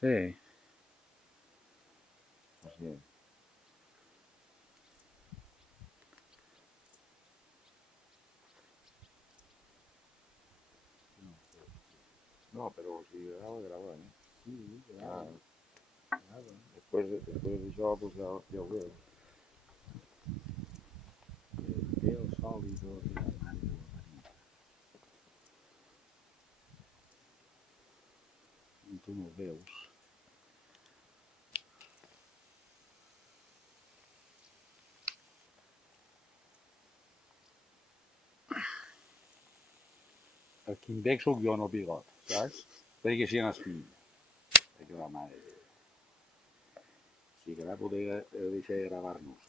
Sí. Así. No, pero si graba, ¿eh? Sí, grava. Después d'això, pues ja ho veus. Té el sòlidor i la mare de la parida. I tu no el veus. El qui em veig sóc jo, no el bigot, saps? Perquè així no és fill. Perquè la mare... Si que va poder deixar de gravar-nos.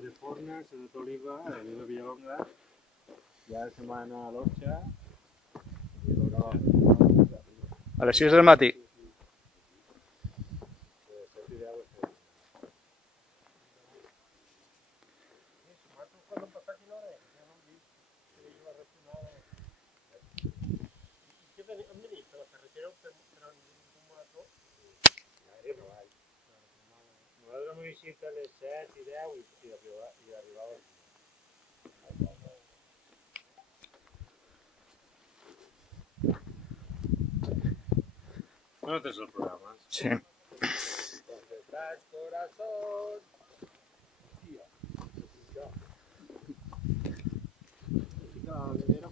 De forna, se d'oliva, de Vilallonga, ja setmana a l'Orxa, A les 6 del matí. nosaltres m'ho visita a les 7 i 10 i arribava aquí. No tens el programa? Sí. Corazón. Tía. Sí, la nevera